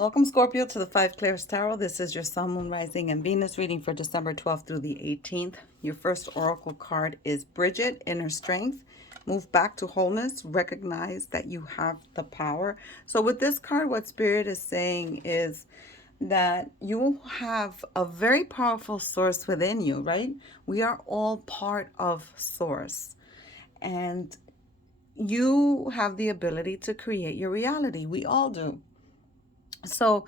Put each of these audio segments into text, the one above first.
Welcome, Scorpio, to the 5 Clairs Tarot. This is your Sun, Moon, Rising, and Venus reading for December 12th through the 18th. Your first oracle card is Bridget, Inner Strength. Move back to wholeness. Recognize that you have the power. So with this card, what Spirit is saying is that you have a very powerful source within you, right? We are all part of Source. And you have the ability to create your reality. We all do. So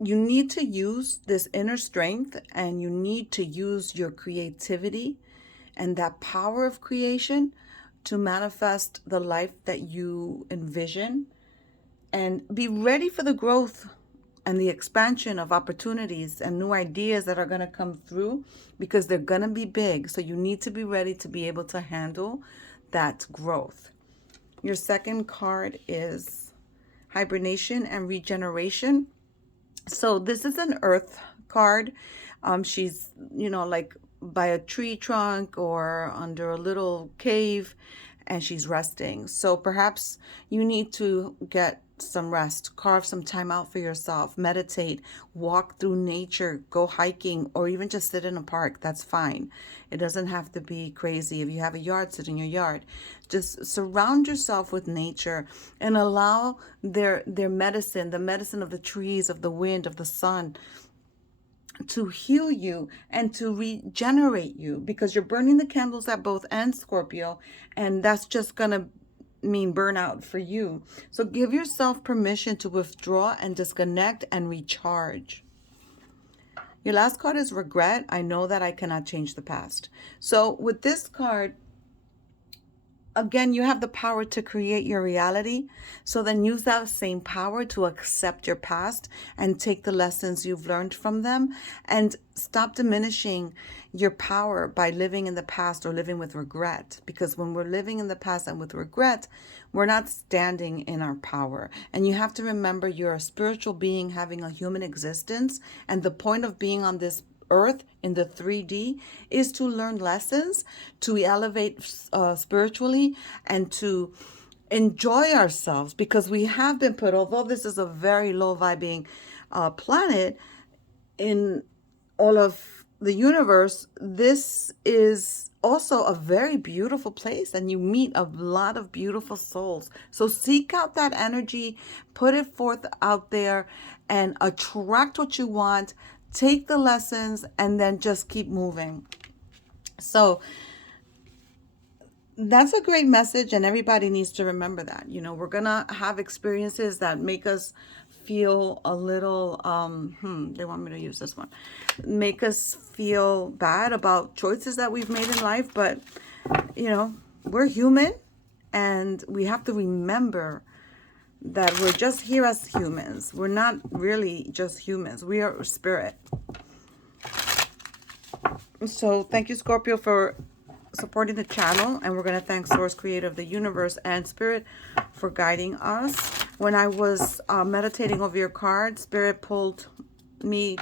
you need to use this inner strength, and you need to use your creativity and that power of creation to manifest the life that you envision, and be ready for the growth and the expansion of opportunities and new ideas that are going to come through, because they're going to be big. So you need to be ready to be able to handle that growth. Your second card is hibernation and regeneration. So this is an earth card. She's, like by a tree trunk or under a little cave, and she's resting. So perhaps you need to get some rest, carve some time out for yourself, meditate, walk through nature, go hiking, or even just sit in a park. That's fine. It doesn't have to be crazy. If you have a yard, sit in your yard. Just surround yourself with nature and allow their medicine, the medicine of the trees, of the wind, of the sun, to heal you and to regenerate you, because you're burning the candles at both ends, Scorpio, and that's just gonna mean burnout for you. So give yourself permission to withdraw and disconnect and recharge. Your last card is regret. I know that I cannot change the past. So with this card, again, you have the power to create your reality. So then use that same power to accept your past and take the lessons you've learned from them, and stop diminishing your power by living in the past or living with regret. Because when we're living in the past and with regret, we're not standing in our power. And you have to remember, you're a spiritual being having a human existence. And the point of being on this earth in the 3D is to learn lessons, to elevate spiritually, and to enjoy ourselves, because we have been put, although this is a very low vibing planet in all of the universe, this is also a very beautiful place, and you meet a lot of beautiful souls. So seek out that energy, put it forth out there, and attract what you want. Take the lessons and then just keep moving. So that's a great message, and everybody needs to remember that. We're gonna have experiences that make us feel a little they want me to use this one, make us feel bad about choices that we've made in life, but we're human, and we have to remember that we're just here as humans. We're not really just humans. We are spirit. So thank you, Scorpio, for supporting the channel. And we're going to thank Source, Creator of the universe, and Spirit for guiding us. When I was meditating over your card, Spirit pulled me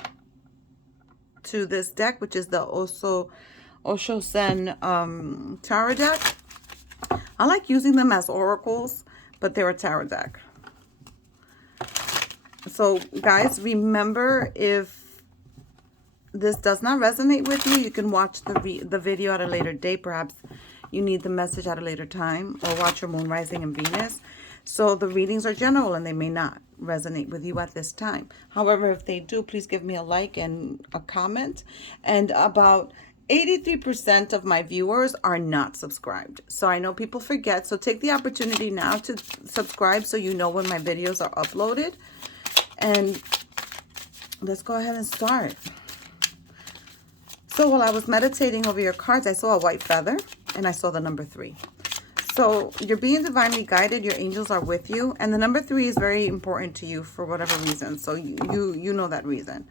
to this deck, which is the Osho Sen tarot deck. I like using them as oracles, but they're a tarot deck. So guys, remember, if this does not resonate with you, you can watch the video at a later date. Perhaps you need the message at a later time, or watch your Moon, Rising, and Venus. So the readings are general, and they may not resonate with you at this time. However, if they do, please give me a like and a comment. And about 83% of my viewers are not subscribed. So I know people forget. So take the opportunity now to subscribe, so you know when my videos are uploaded. And let's go ahead and start. So while I was meditating over your cards, I saw a white feather, and I saw the number 3. So you're being divinely guided. Your angels are with you. And the number 3 is very important to you for whatever reason. So you know that reason.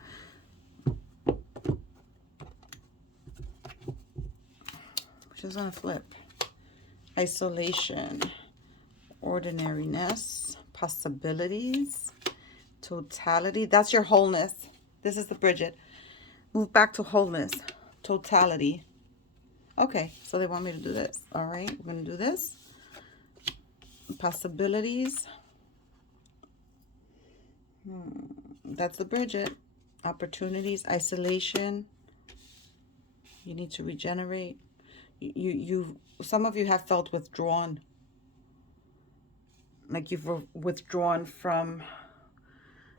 Which is going to flip. Isolation. Ordinariness. Possibilities. Totality. That's your wholeness. This is the Bridget. Move back to wholeness. Totality. Okay, so they want me to do this. All right, we're going to do this. Possibilities. That's the Bridget. Opportunities, isolation. You need to regenerate. Some of you have felt withdrawn, like you've withdrawn from,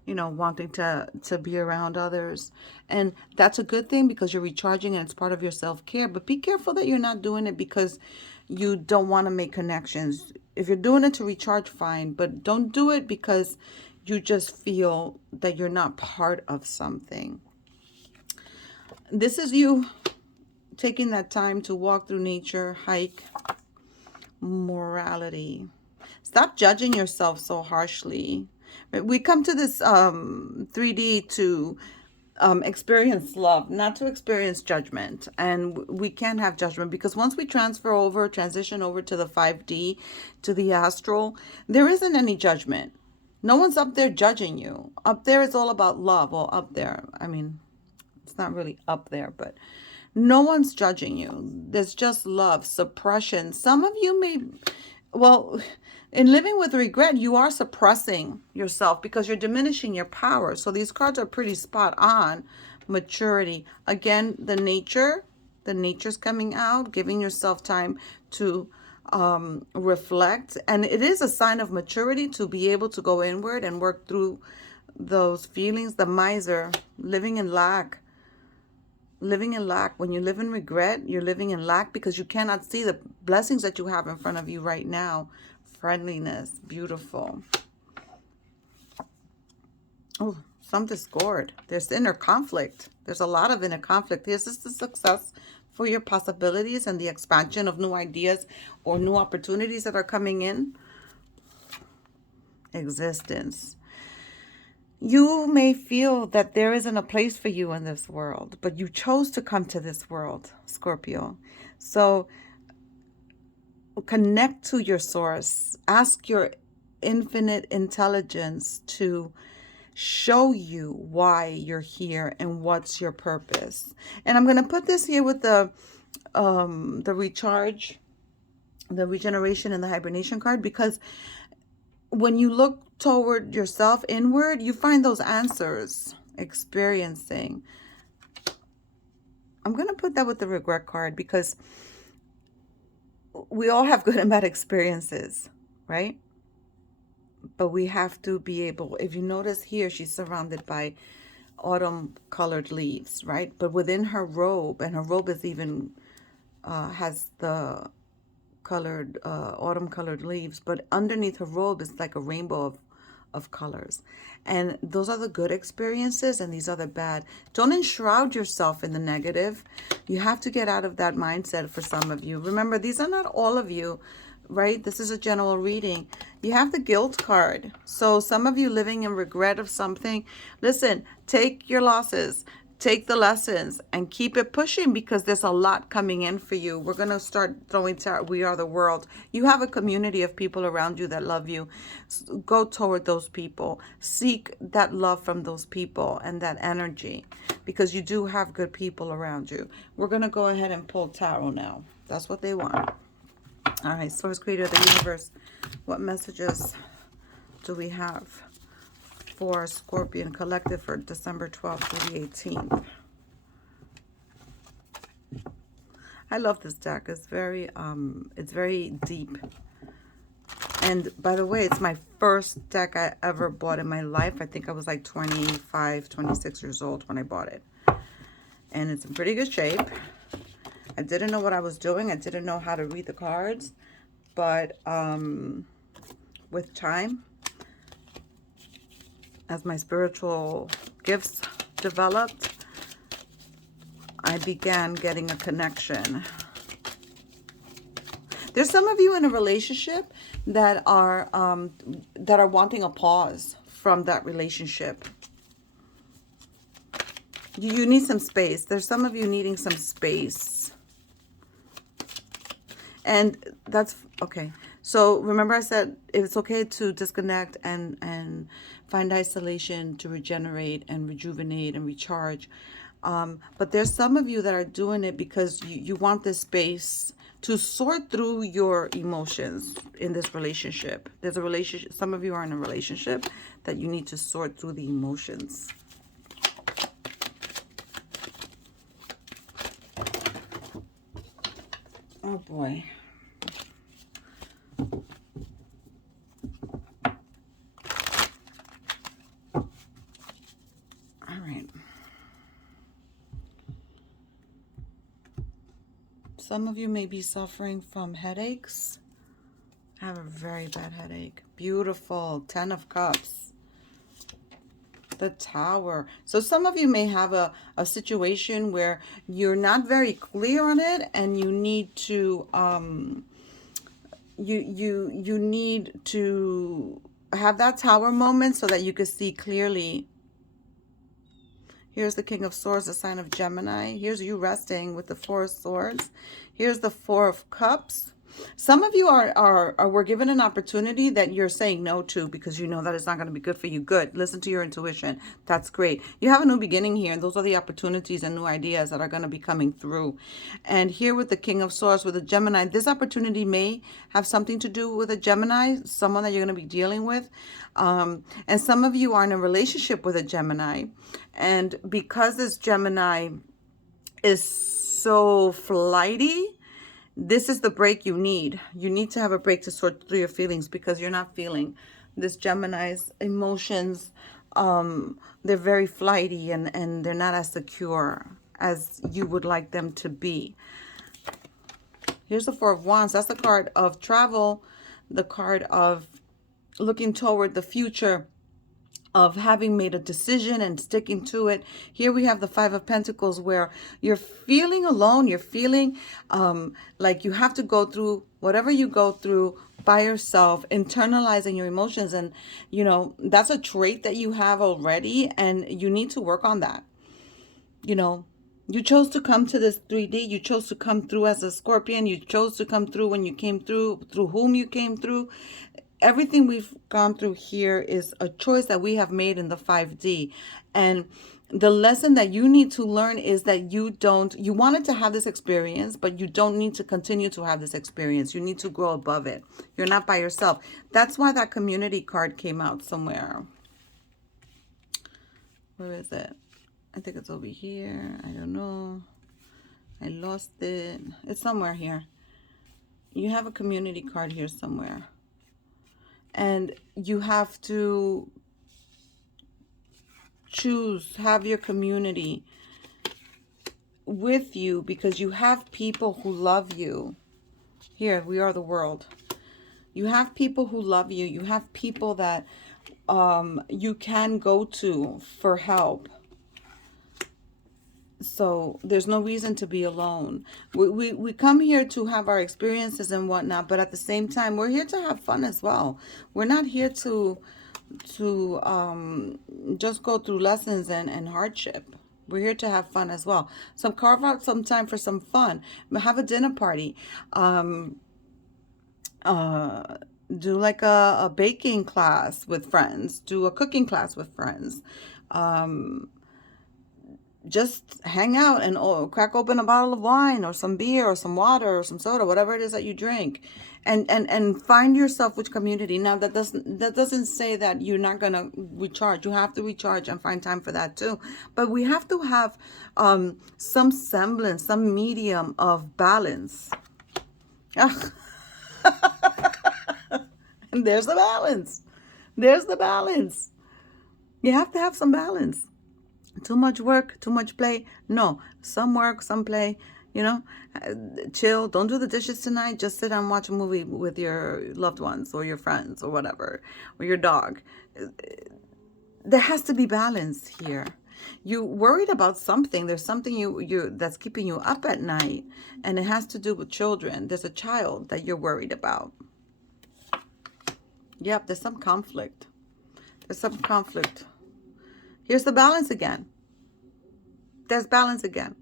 wanting to be around others. And that's a good thing because you're recharging and it's part of your self-care. But be careful that you're not doing it because you don't want to make connections. If you're doing it to recharge, fine, but don't do it because you just feel that you're not part of something. This is you taking that time to walk through nature, hike, morality. Stop judging yourself so harshly. We come to this 3D to experience love, not to experience judgment. And we can't have judgment because once we transition over to the 5D, to the astral, there isn't any judgment. No one's up there judging you. Up there is all about love. Well, up there, I mean, it's not really up there, but no one's judging you. There's just love, suppression. Some of you may, well, in living with regret, you are suppressing yourself because you're diminishing your power. So these cards are pretty spot on. Maturity. Again, the nature's coming out, giving yourself time to reflect. And it is a sign of maturity to be able to go inward and work through those feelings. The miser, living in lack. Living in lack. When you live in regret, you're living in lack because you cannot see the blessings that you have in front of you right now. Friendliness. Beautiful. Oh, some discord. There's inner conflict. There's a lot of inner conflict. This is the success for your possibilities and the expansion of new ideas or new opportunities that are coming in. Existence. You may feel that there isn't a place for you in this world, but you chose to come to this world, Scorpio. So connect to your source. Ask your infinite intelligence to show you why you're here and what's your purpose. And I'm going to put this here with the recharge, the regeneration, and the hibernation card, because when you look toward yourself inward, you find those answers. Experiencing. I'm going to put that with the regret card because we all have good and bad experiences, right? But we have to be able, if you notice here, she's surrounded by autumn colored leaves, right? But within her robe, and her robe is even, has the colored, autumn colored leaves, but underneath her robe is like a rainbow of colors. And those are the good experiences and these are the bad. Don't enshroud yourself in the negative. You have to get out of that mindset for some of you. Remember, these are not all of you, right? This is a general reading. You have the guilt card. So some of you living in regret of something, listen, take your losses. Take the lessons and keep it pushing because there's a lot coming in for you. We're going to start throwing tarot. We are the world. You have a community of people around you that love you. Go toward those people. Seek that love from those people and that energy because you do have good people around you. We're going to go ahead and pull tarot now. That's what they want. All right, Source Creator of the Universe, what messages do we have for Scorpion Collective for December 12th through the 18th. I love this deck. It's very deep. And by the way, it's my first deck I ever bought in my life. I think I was like 25, 26 years old when I bought it. And it's in pretty good shape. I didn't know what I was doing. I didn't know how to read the cards. But with time, as my spiritual gifts developed, I began getting a connection. There's some of you in a relationship that are wanting a pause from that relationship. You need some space. There's some of you needing some space. And that's okay. So remember I said it's okay to disconnect and find isolation to regenerate and rejuvenate and recharge. But there's some of you that are doing it because you want this space to sort through your emotions in this relationship. There's a relationship. Some of you are in a relationship that you need to sort through the emotions. Oh boy. All right. Some of you may be suffering from headaches. I have a very bad headache. Beautiful. 10 of Cups. The Tower. So some of you may have a situation where you're not very clear on it, and you need to you need to have that Tower moment so that you can see clearly. Here's the King of Swords, the sign of Gemini. Here's you resting with the Four of Swords. Here's the Four of Cups. Some of you were given an opportunity that you're saying no to because you know that it's not going to be good for you. Good. Listen to your intuition. That's great. You have a new beginning here, and those are the opportunities and new ideas that are going to be coming through. And here with the King of Swords, with a Gemini, this opportunity may have something to do with a Gemini, someone that you're going to be dealing with. And some of you are in a relationship with a Gemini. And because this Gemini is so flighty, this is the break you need. You need to have a break to sort through your feelings because you're not feeling this Gemini's emotions. They're very flighty, and they're not as secure as you would like them to be. Here's the Four of Wands. That's the card of travel, the card of looking toward the future, of having made a decision and sticking to it. Here we have the Five of Pentacles, where you're feeling alone. You're feeling like you have to go through whatever you go through by yourself, internalizing your emotions. And, you know, that's a trait that you have already, and you need to work on that. You know, you chose to come to this 3D. You chose to come through as a Scorpion. You chose to come through when you came through whom you came through. Everything we've gone through here is a choice that we have made in the 5D. And the lesson that you need to learn is that you wanted to have this experience, but you don't need to continue to have this experience. You need to grow above it. You're not by yourself. That's why that community card came out somewhere. Where is it? I think it's over here. I don't know. I lost it. It's somewhere here. You have a community card here somewhere. And you have to have your community with you because you have people who love you. Here, we are the world. You have people who love you. You have people that you can go to for help. So there's no reason to be alone. We come here to have our experiences and whatnot, but at the same time, we're here to have fun as well. We're not here to just go through lessons and hardship. We're here to have fun as well. So carve out some time for some fun. Have a dinner party. Do like a baking class with friends. Do a cooking class with friends. Just hang out and crack open a bottle of wine or some beer or some water or some soda, whatever it is that you drink, and find yourself which community. Now that doesn't say that you're not gonna recharge. You have to recharge and find time for that too. But we have to have some semblance, some medium of balance. And there's the balance. There's the balance. You have to have some balance. Too much work, too much play. No, some work, some play, you know, chill. Don't do the dishes tonight. Just sit and watch a movie with your loved ones or your friends or whatever, or your dog. There has to be balance here. You worried about something. There's something you that's keeping you up at night, and it has to do with children. There's a child that you're worried about. Yep, there's some conflict. There's some conflict. Here's the balance again. There's balance again.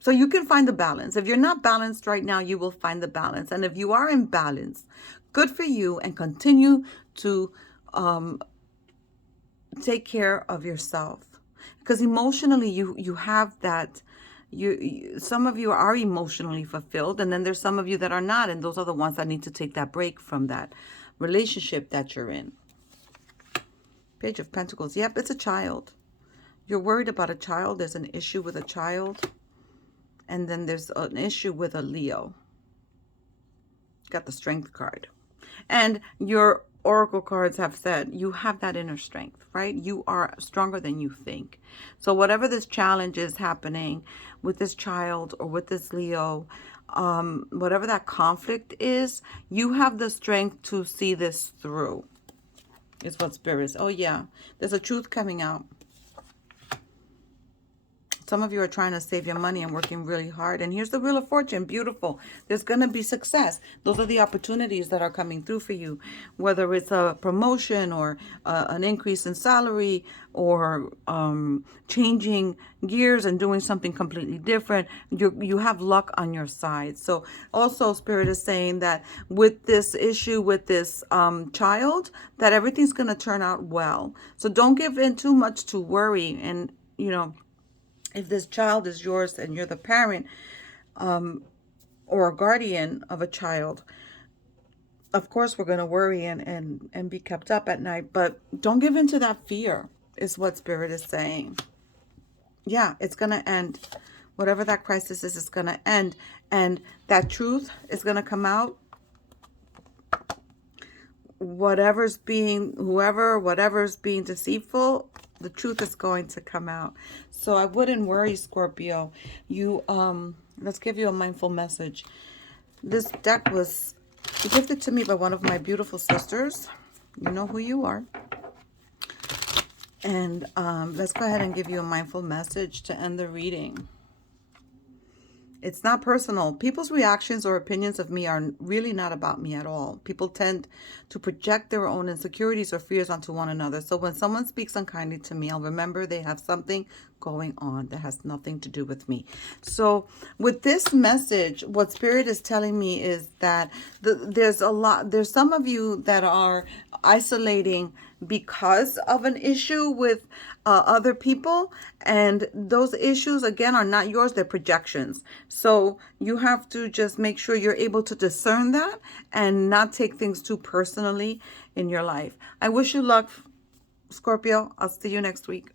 So you can find the balance. If you're not balanced right now, you will find the balance. And if you are in balance, good for you, and continue to take care of yourself. Because emotionally, you have that some of you are emotionally fulfilled, and then there's some of you that are not, and those are the ones that need to take that break from that relationship that you're in. Page of Pentacles. Yep, it's a child. You're worried about a child. There's an issue with a child. And then there's an issue with a Leo. Got the Strength card. And your oracle cards have said you have that inner strength, right? You are stronger than you think. So whatever this challenge is happening with this child or with this Leo, whatever that conflict is, you have the strength to see this through, is what Spirit is. Oh yeah, there's a truth coming out. Some of you are trying to save your money and working really hard. And here's the Wheel of Fortune. Beautiful. There's going to be success. Those are the opportunities that are coming through for you. Whether it's a promotion or an increase in salary or changing gears and doing something completely different. You have luck on your side. So also Spirit is saying that with this issue, with this child, that everything's going to turn out well. So don't give in too much to worry. And, you know, if this child is yours and you're the parent or a guardian of a child, of course we're going to worry and be kept up at night. But don't give in to that fear, is what Spirit is saying. Yeah, it's going to end. Whatever that crisis is, it's going to end. And that truth is going to come out. Whatever's being deceitful, the truth is going to come out. So I wouldn't worry, Scorpio. You let's give you a mindful message. This deck was gifted to me by one of my beautiful sisters. You know who you are. And let's go ahead and give you a mindful message to end the reading. It's not personal. People's reactions or opinions of me are really not about me at all. People tend to project their own insecurities or fears onto one another. So when someone speaks unkindly to me, I'll remember they have something going on that has nothing to do with me. So with this message, what Spirit is telling me is that there's some of you that are isolating because of an issue with other people, and those issues again are not yours, they're projections. So you have to just make sure you're able to discern that and not take things too personally in your life. I wish you luck, Scorpio. I'll see you next week.